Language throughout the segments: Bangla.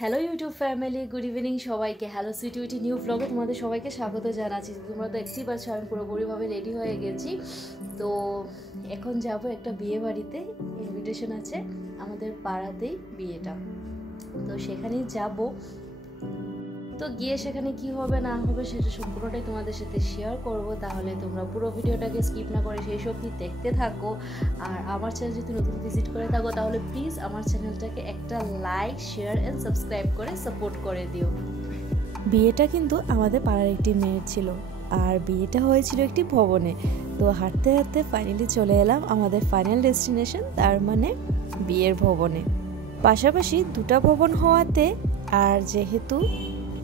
Hello YouTube family, good evening সবাইকে। হ্যালো সিটিউটি নিউ ব্লগে তোমাদের সবাইকে স্বাগত জানাচ্ছি। তোমরা তো দেখতেই পাচ্ছ আমি পুরোপুরিভাবে রেডি হয়ে গেছি। তো এখন যাব একটা বিয়ে বাড়িতে, ইনভিটেশন আছে আমাদের পাড়াতেই বিয়েটা, তো সেখানেই যাব। তো গিয়ে সেখানে কি হবে না হবে সেটা সম্পূর্ণটাই তোমাদের সাথে শেয়ার করব। তাহলে তোমরা পুরো ভিডিওটাকে স্কিপ না করে সেই সবটি দেখতে থাকো। আর আমার চ্যানেল যদি নতুন ভিজিট করে থাকো তাহলে প্লিজ আমার চ্যানেলটাকে একটা লাইক, শেয়ার অ্যান্ড সাবস্ক্রাইব করে সাপোর্ট করে দিও। বিয়েটা কিন্তু আমাদের পাড়ার একটি মেয়ের ছিল, আর বিয়েটা হয়েছিল একটি ভবনে। তো হাঁটতে হাঁটতে ফাইনালি চলে এলাম আমাদের ফাইনাল ডেস্টিনেশন, তার মানে বিয়ের ভবনে। পাশাপাশি দুটা ভবন হওয়াতে আর যেহেতু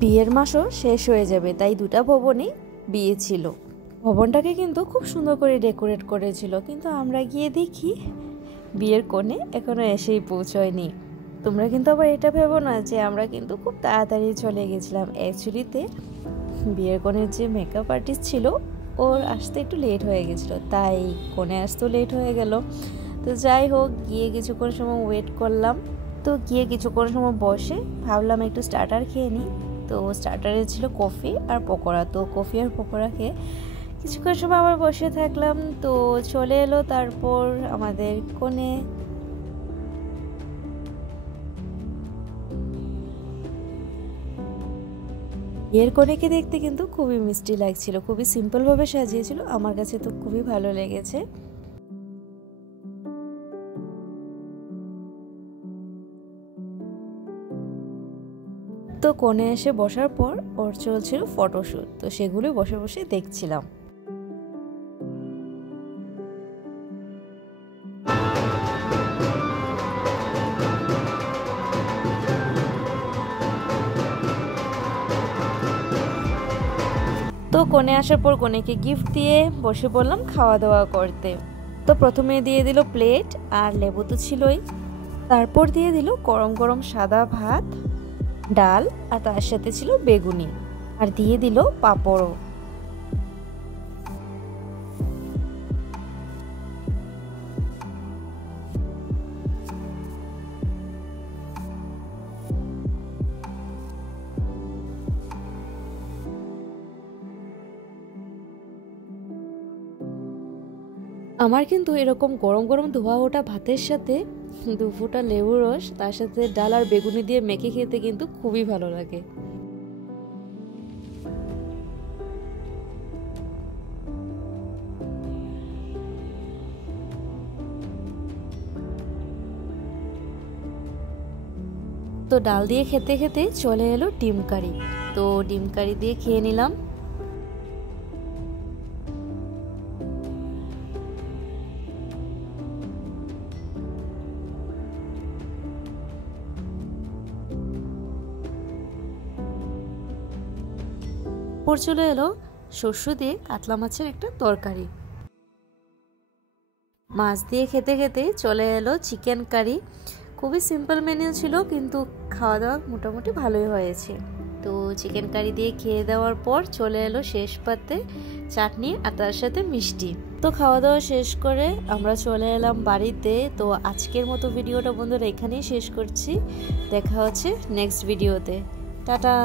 বিয়ের মাসও শেষ হয়ে যাবে, তাই দুটা ভবনেই বিয়ে ছিল। ভবনটাকে কিন্তু খুব সুন্দর করে ডেকোরেট করেছিল, কিন্তু আমরা গিয়ে দেখি বিয়ের কনে এখনো এসেই পৌঁছয়নি। তোমরা কিন্তু আবার এটা ভেবো না যে আমরা কিন্তু খুব তাড়াতাড়ি চলে গেছিলাম। অ্যাকচুয়ালিতে বিয়ের কনের যে মেকআপ আর্টিস্ট ছিল ওর আসতে একটু লেট হয়ে গেছিলো, তাই কনে আসতেও লেট হয়ে গেল। তো যাই হোক, গিয়ে কিছুক্ষণ সময় ওয়েট করলাম। তো গিয়ে কিছুক্ষণ সময় বসে ভাবলাম একটু স্টার্টার খেয়ে নিই। তো স্টার্টারে ছিল কফি আর পকোড়া। তো কফি আর পকোড়া খেয়ে কিছুক্ষণ সময় আবার বসে থাকলাম। তো চলে এলো তারপর আমাদের কোণে। বিয়ের কনেকে দেখতে কিন্তু খুবই মিষ্টি লাগছিল, খুবই সিম্পলভাবে সাজিয়েছিল, আমার কাছে তো খুবই ভালো লেগেছে। তো কোণে এসে বসার পর ওর চলছিল ফটোশ্যুট, তো সেগুলো বসে বসে দেখছিলাম। তো কোণে আসার পর কোণেকে গিফট দিয়ে বসে পড়লাম খাওয়া দাওয়া করতে। তো প্রথমে দিয়ে দিল প্লেট, আর লেবু তো ছিলই। তারপর দিয়ে দিল গরম গরম সাদা ভাত, ডাল, আর তার সাথে ছিল বেগুনি, আর দিয়ে দিল পাঁপড়ও। আমার কিন্তু এরকম গরম গরম ধোয়া ওঠা ভাতের সাথে 2 ফোঁটা লেবুর রস, তার সাথে ডাল আর বেগুনি দিয়ে মেখে খেতে কিন্তু খুবই ভালো লাগে। তো ডাল দিয়ে খেতে খেতে চলে এলো ডিম কারি। তো ডিম কারি দিয়ে খেয়ে নিলাম। পর চলে এলো শস্য দিয়ে কাতলা মাছের একটা তরকারি। মাছ দিয়ে খেতে খেতে চলে এলো চিকেন কারি। খুবই সিম্পল মেনু ছিল, কিন্তু খাওয়া দাওয়া মোটামুটি ভালোই হয়েছে। তো চিকেন কারি দিয়ে খেয়ে দেওয়ার পর চলে এলো শেষ পাতে চাটনি আর তার সাথে মিষ্টি। তো খাওয়া দাওয়া শেষ করে আমরা চলে এলাম বাড়িতে। তো আজকের মতো ভিডিওটা বন্ধুরা এখানেই শেষ করছি। দেখা হচ্ছে নেক্সট ভিডিওতে। টাটা।